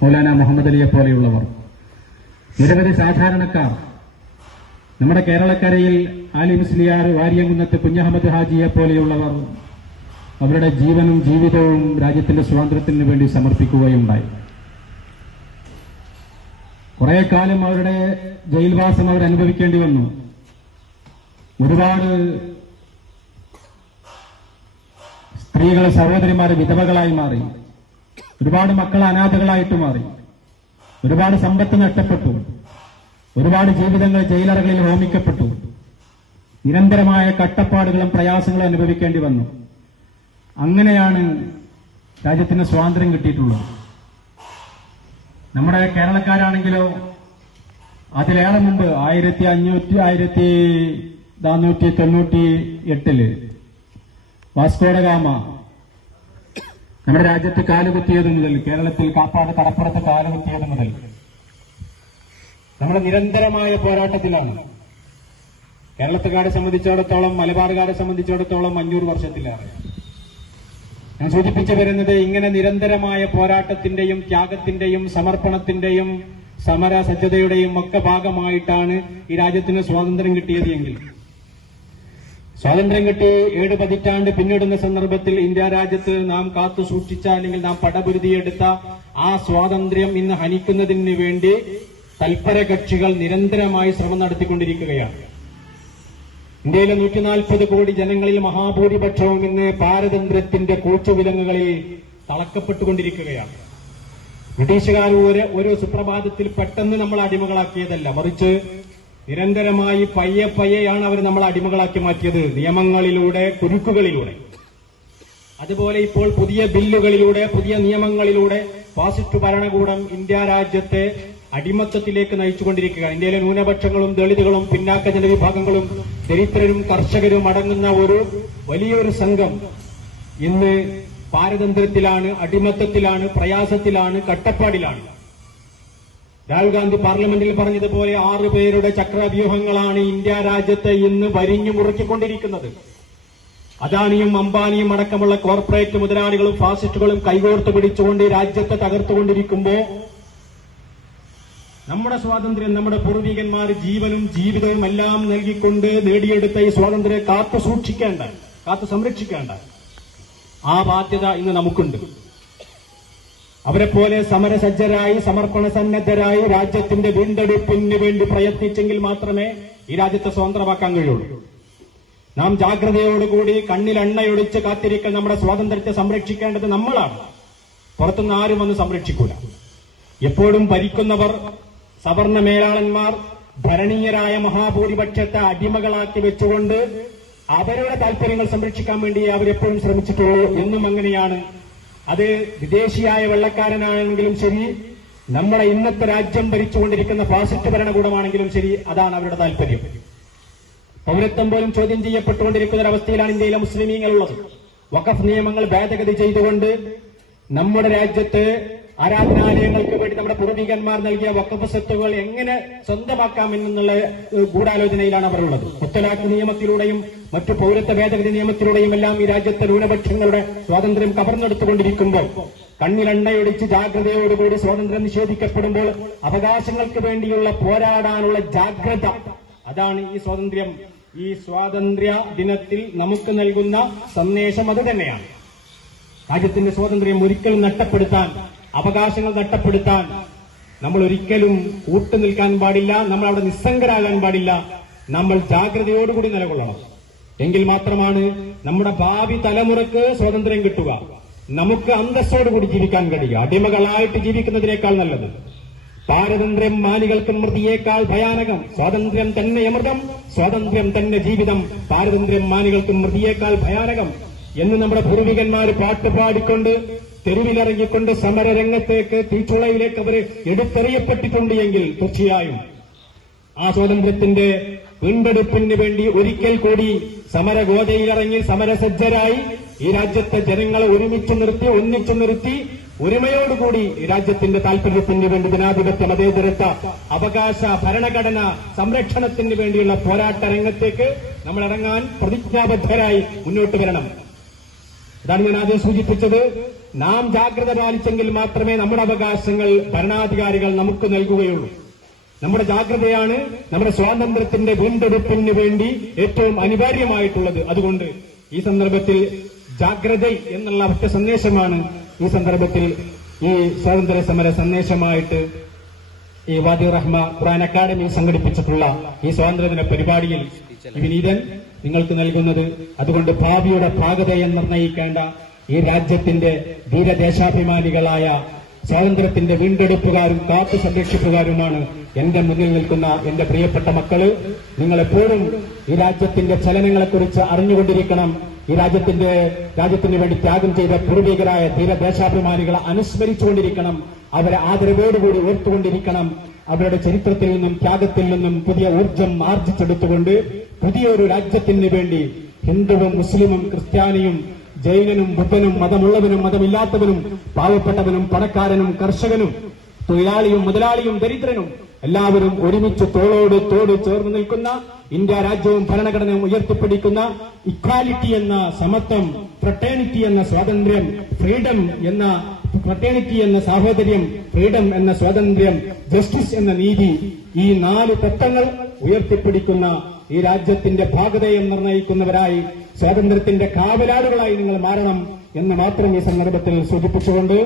മൗലാന മുഹമ്മദ് അലിയെ പോലെയുള്ളവർ, നിരവധി സാധാരണക്കാർ, നമ്മുടെ കേരളക്കരയിൽ ആലി മുസ്ലിയാർ, വാര്യംകുന്നത്ത് കുഞ്ഞഹമ്മദ് ഹാജിയെ പോലെയുള്ളവർ അവരുടെ ജീവനും ജീവിതവും രാജ്യത്തിന്റെ സ്വാതന്ത്ര്യത്തിന് വേണ്ടി സമർപ്പിക്കുകയുണ്ടായി. കുറെ കാലം അവരുടെ ജയിൽവാസം അവർ അനുഭവിക്കേണ്ടി വന്നു. ഒരുപാട് സ്ത്രീകളെ, സഹോദരിമാരെ വിധവകളായി മാറി. ഒരുപാട് മക്കൾ അനാഥകളായിട്ട് മാറി. ഒരുപാട് സമ്പത്ത് നഷ്ടപ്പെട്ടു. ഒരുപാട് ജീവിതങ്ങൾ ജയിലറകളിൽ ഹോമിക്കപ്പെട്ടു. നിരന്തരമായ കട്ടപ്പാടുകളും പ്രയാസങ്ങളും അനുഭവിക്കേണ്ടി വന്നു. അങ്ങനെയാണ് രാജ്യത്തിന് സ്വാതന്ത്ര്യം കിട്ടിയിട്ടുള്ളത്. നമ്മുടെ കേരളക്കാരാണെങ്കിലോ അതിലേറെ മുമ്പ് 1498 വാസ്കോഡ ഗാമ നമ്മുടെ രാജ്യത്ത് കാലുകുത്തിയത് മുതൽ, കേരളത്തിൽ കാപ്പാട് കടപ്പുറത്ത് കാലുകുത്തിയത് മുതൽ നമ്മൾ നിരന്തരമായ പോരാട്ടത്തിലാണ്. കേരളത്തുകാരെ സംബന്ധിച്ചിടത്തോളം, മലബാറുകാരെ സംബന്ധിച്ചിടത്തോളം 500 വർഷത്തിലേറെ. ഞാൻ സൂചിപ്പിച്ചു വരുന്നത്, ഇങ്ങനെ നിരന്തരമായ പോരാട്ടത്തിന്റെയും ത്യാഗത്തിന്റെയും സമർപ്പണത്തിന്റെയും സമര സജ്ജതയുടെയും ഒക്കെ ഭാഗമായിട്ടാണ് ഈ രാജ്യത്തിന് സ്വാതന്ത്ര്യം കിട്ടിയത് എങ്കിൽ, സ്വാതന്ത്ര്യം കിട്ടി 7 പതിറ്റാണ്ട് പിന്നിടുന്ന സന്ദർഭത്തിൽ ഇന്ത്യ രാജ്യത്ത് നാം കാത്തു സൂക്ഷിച്ച, അല്ലെങ്കിൽ നാം പടപുരുതിയെടുത്ത ആ സ്വാതന്ത്ര്യം ഇന്ന് ഹനിക്കുന്നതിന് വേണ്ടി തൽപര കക്ഷികൾ നിരന്തരമായി ശ്രമം നടത്തിക്കൊണ്ടിരിക്കുകയാണ്. ഇന്ത്യയിലെ 140 കോടി ജനങ്ങളിൽ മഹാഭൂരിപക്ഷവും ഇന്ന് പാരതന്ത്ര്യത്തിന്റെ കൂച്ചുവിലങ്ങുകളിൽ തളക്കപ്പെട്ടുകൊണ്ടിരിക്കുകയാണ്. ബ്രിട്ടീഷുകാർ ഒരു സുപ്രഭാതത്തിൽ പെട്ടെന്ന് നമ്മൾ അടിമകളാക്കിയതല്ല, മറിച്ച് നിരന്തരമായി പയ്യെയാണ് അവർ നമ്മൾ അടിമകളാക്കി മാറ്റിയത്. നിയമങ്ങളിലൂടെ, കുരുക്കുകളിലൂടെ, അതുപോലെ ഇപ്പോൾ പുതിയ ബില്ലുകളിലൂടെ, പുതിയ നിയമങ്ങളിലൂടെ ഫാസിസ്റ്റ് ഭരണകൂടം ഇന്ത്യ രാജ്യത്തെ അടിമത്തത്തിലേക്ക് നയിച്ചുകൊണ്ടിരിക്കുകയാണ്. ഇന്ത്യയിലെ ന്യൂനപക്ഷങ്ങളും ദളിതുകളും പിന്നാക്ക ജനവിഭാഗങ്ങളും ദരിദ്രരും കർഷകരും അടങ്ങുന്ന ഒരു വലിയൊരു സംഘം ഇന്ന് പാരതന്ത്ര്യത്തിലാണ്, അടിമത്തത്തിലാണ്, പ്രയാസത്തിലാണ്, കട്ടപ്പാടിലാണ്. രാഹുൽ ഗാന്ധി പാർലമെന്റിൽ പറഞ്ഞതുപോലെ 6 പേരുടെ ചക്രവ്യൂഹങ്ങളാണ് ഇന്ത്യ രാജ്യത്തെ ഇന്ന് വരിഞ്ഞു മുറുക്കിക്കൊണ്ടിരിക്കുന്നത്. അദാനിയും അംബാനിയും അടക്കമുള്ള കോർപ്പറേറ്റ് മുതലാളികളും ഫാസിസ്റ്റുകളും കൈകോർത്ത് പിടിച്ചുകൊണ്ട് രാജ്യത്തെ തകർത്തുകൊണ്ടിരിക്കുമ്പോൾ നമ്മുടെ സ്വാതന്ത്ര്യം, നമ്മുടെ പൂർവികന്മാർ ജീവനും ജീവിതവും എല്ലാം നൽകിക്കൊണ്ട് നേടിയെടുത്ത ഈ സ്വാതന്ത്ര്യം കാത്തു സംരക്ഷിക്കേണ്ട ആ ബാധ്യത ഇന്ന് നമുക്കുണ്ട്. അവരെപ്പോലെ സമരസജ്ജരായി, സമർപ്പണ സന്നദ്ധരായി രാജ്യത്തിന്റെ വീണ്ടെടുപ്പിന് വേണ്ടി പ്രയത്നിച്ചെങ്കിൽ മാത്രമേ ഈ രാജ്യത്തെ സ്വതന്ത്രമാക്കാൻ കഴിയുള്ളൂ. നാം ജാഗ്രതയോടുകൂടി കണ്ണിൽ എണ്ണയൊടിച്ച് കാത്തിരിക്കാൻ നമ്മുടെ സ്വാതന്ത്ര്യത്തെ സംരക്ഷിക്കേണ്ടത് നമ്മളാണ്. പുറത്തുനിന്ന് ആരും വന്ന് സംരക്ഷിക്കൂല. എപ്പോഴും ഭരിക്കുന്നവർ, സവർണ മേലാളന്മാർ ഭരണീയരായ മഹാഭൂരിപക്ഷത്തെ അടിമകളാക്കി വെച്ചുകൊണ്ട് അവരുടെ താൽപര്യങ്ങൾ സംരക്ഷിക്കാൻ വേണ്ടി അവരെപ്പോഴും ശ്രമിച്ചിട്ടുള്ളൂ. എന്നും അങ്ങനെയാണ്. അത് വിദേശിയായ വെള്ളക്കാരനാണെങ്കിലും ശരി, നമ്മുടെ ഇന്നത്തെ രാജ്യം ഭരിച്ചുകൊണ്ടിരിക്കുന്ന ഫാസിസ്റ്റ് ഭരണകൂടമാണെങ്കിലും ശരി, അതാണ് അവരുടെ താൽപര്യം. പൗരത്വം പോലും ചോദ്യം ചെയ്യപ്പെട്ടുകൊണ്ടിരിക്കുന്ന ഒരവസ്ഥയിലാണ് ഇന്ത്യയിലെ മുസ്ലിമീങ്ങളുള്ളത്. വഖഫ് നിയമങ്ങൾ ഭേദഗതി ചെയ്തുകൊണ്ട് നമ്മുടെ രാജ്യത്ത് ആരാധനാലയങ്ങൾക്ക് വേണ്ടി നമ്മുടെ പൂർവികന്മാർ നൽകിയ വഖഫ് സ്വത്തുകൾ എങ്ങനെ സ്വന്തമാക്കാമെന്നുള്ള ഗൂഢാലോചനയിലാണ് അവർ ഉള്ളത്. മുത്തലാഖ് നിയമത്തിലൂടെയും മറ്റു പൗരത്വ ഭേദഗതി നിയമത്തിലൂടെയും എല്ലാം ഈ രാജ്യത്തെ ന്യൂനപക്ഷങ്ങളുടെ സ്വാതന്ത്ര്യം കവർന്നെടുത്തുകൊണ്ടിരിക്കുമ്പോൾ, കണ്ണിലെണ്ണയൊടിച്ച് ജാഗ്രതയോടുകൂടി സ്വാതന്ത്ര്യം നിഷേധിക്കപ്പെടുമ്പോൾ അവകാശങ്ങൾക്ക് വേണ്ടിയുള്ള പോരാടാനുള്ള ജാഗ്രത, അതാണ് ഈ സ്വാതന്ത്ര്യം. ഈ സ്വാതന്ത്ര്യ ദിനത്തിൽ നമുക്ക് നൽകുന്ന സന്ദേശം അത് തന്നെയാണ്. രാജ്യത്തിന്റെ സ്വാതന്ത്ര്യം ഒരിക്കലും നഷ്ടപ്പെടുത്താൻ, അവകാശങ്ങൾ നഷ്ടപ്പെടുത്താൻ നമ്മൾ ഒരിക്കലും കൂട്ടുനിൽക്കാൻ പാടില്ല. നമ്മൾ അവിടെ നിസ്സംഗരാകാൻ പാടില്ല. നമ്മൾ ജാഗ്രതയോടുകൂടി നിലകൊള്ളണം. എങ്കിൽ മാത്രമാണ് നമ്മുടെ ഭാവി തലമുറക്ക് സ്വാതന്ത്ര്യം കിട്ടുക, നമുക്ക് അന്തസ്സോടുകൂടി ജീവിക്കാൻ കഴിയുക. അടിമകളായിട്ട് ജീവിക്കുന്നതിനേക്കാൾ നല്ലത്. പാരതന്ത്ര്യം മാനികൾക്ക് മൃതിയേക്കാൾ ഭയാനകം. സ്വാതന്ത്ര്യം തന്നെ അമൃതം, സ്വാതന്ത്ര്യം തന്നെ ജീവിതം. പാരതന്ത്ര്യം മാനികൾക്ക് മൃതിയേക്കാൾ ഭയാനകം എന്ന് നമ്മുടെ പൂർവികന്മാർ പാട്ടുപാടിക്കൊണ്ട് തെരുവിലിറങ്ങിക്കൊണ്ട് സമരരംഗത്തേക്ക്, തീച്ചുളയിലേക്ക് അവർ എടുത്തെറിയപ്പെട്ടിട്ടുണ്ട് എങ്കിൽ തീർച്ചയായും ആ സ്വാതന്ത്ര്യത്തിന്റെ വീണ്ടെടുപ്പിന് വേണ്ടി ഒരിക്കൽ കൂടി സമരഗോതയിലിറങ്ങി സമരസജ്ജരായി ഈ രാജ്യത്തെ ജനങ്ങളെ ഒന്നിച്ചു നിർത്തി ഒരുമയോടുകൂടി ഈ രാജ്യത്തിന്റെ താൽപര്യത്തിന് വേണ്ടി ജനാധിപത്യ മതേതരത്വ അവകാശ ഭരണഘടന സംരക്ഷണത്തിന് വേണ്ടിയുള്ള പോരാട്ട രംഗത്തേക്ക് നമ്മൾ ഇറങ്ങാൻ പ്രതിജ്ഞാബദ്ധരായി മുന്നോട്ട് വരണം. അതാണ് ഞാൻ ആദ്യം സൂചിപ്പിച്ചത്. നാം ജാഗ്രത പാലിച്ചെങ്കിൽ മാത്രമേ നമ്മുടെ അവകാശങ്ങൾ ഭരണാധികാരികൾ നമുക്ക് നൽകുകയുള്ളൂ. നമ്മുടെ ജാഗ്രതയാണ് നമ്മുടെ സ്വാതന്ത്ര്യത്തിന്റെ വീണ്ടെടുപ്പിന് വേണ്ടി ഏറ്റവും അനിവാര്യമായിട്ടുള്ളത്. അതുകൊണ്ട് ഈ സന്ദർഭത്തിൽ ജാഗ്രത എന്നുള്ള ഒറ്റ സന്ദേശമാണ് ഈ സന്ദർഭത്തിൽ ഈ സ്വാതന്ത്ര്യ സമര സന്ദേശമായിട്ട് ഈ വാദി റഹ്മ ഖുർആൻ അക്കാദമി സംഘടിപ്പിച്ചിട്ടുള്ള ഈ സ്വാതന്ത്ര്യദിന പരിപാടിയിൽ വിനീതൻ നിങ്ങൾക്ക് നൽകുന്നത്. അതുകൊണ്ട് ഭാവിയുടെ ഭാഗതയെ നിർണ്ണയിക്കേണ്ട ഈ രാജ്യത്തിന്റെ ധീരദേശാഭിമാനികളായ സ്വാതന്ത്ര്യത്തിന്റെ വീണ്ടെടുപ്പുകാരും കാത്തു സംരക്ഷിപ്പുകാരുമാണ് എന്റെ മുന്നിൽ നിൽക്കുന്ന എന്റെ പ്രിയപ്പെട്ട മക്കള്. നിങ്ങളെപ്പോഴും ഈ രാജ്യത്തിന്റെ ചലനങ്ങളെക്കുറിച്ച് അറിഞ്ഞുകൊണ്ടിരിക്കണം. ഈ രാജ്യത്തിന് വേണ്ടി ത്യാഗം ചെയ്ത പൂർവികരായ ധീരദേശാഭിമാനികളെ അനുസ്മരിച്ചുകൊണ്ടിരിക്കണം. അവരെ ആദരവോടുകൂടി ഓർത്തുകൊണ്ടിരിക്കണം. അവരുടെ ചരിത്രത്തിൽ നിന്നും ത്യാഗത്തിൽ നിന്നും പുതിയ ഊർജം ആർജിച്ചെടുത്തുകൊണ്ട് പുതിയൊരു രാജ്യത്തിന് വേണ്ടി ഹിന്ദുവും മുസ്ലിമും ക്രിസ്ത്യാനിയും ജൈനനും ബുദ്ധനും മതമുള്ളവനും മതമില്ലാത്തവനും പാവപ്പെട്ടവനും പണക്കാരനും കർഷകനും തൊഴിലാളിയും മുതലാളിയും ദരിദ്രനും എല്ലാവരും ഒരുമിച്ച് തോളോട് തോട് ചേർന്ന് നിൽക്കുന്ന ഇന്ത്യ രാജ്യവും ഭരണഘടനയും ഉയർത്തിപ്പിടിക്കുന്ന ഇക്വാലിറ്റി എന്ന സമത്വം, ഫ്രട്ടേണിറ്റി എന്ന സ്വാതന്ത്ര്യം, ഫ്രീഡം എന്ന ഫ്രട്ടേണിറ്റി എന്ന സാഹോദര്യം, ഫ്രീഡം എന്ന സ്വാതന്ത്ര്യം, ജസ്റ്റിസ് എന്ന നീതി, ഈ 4 തത്വങ്ങൾ ഉയർത്തിപ്പിടിക്കുന്ന ഈ രാജ്യത്തിന്റെ ഭാഗതയെ നിർണ്ണയിക്കുന്നവരായി സ്വാതന്ത്ര്യത്തിന്റെ കാവലാളുകളായി നിങ്ങൾ മാറണം എന്ന് മാത്രം ഈ സന്ദർഭത്തിൽ സൂചിപ്പിച്ചുകൊണ്ട്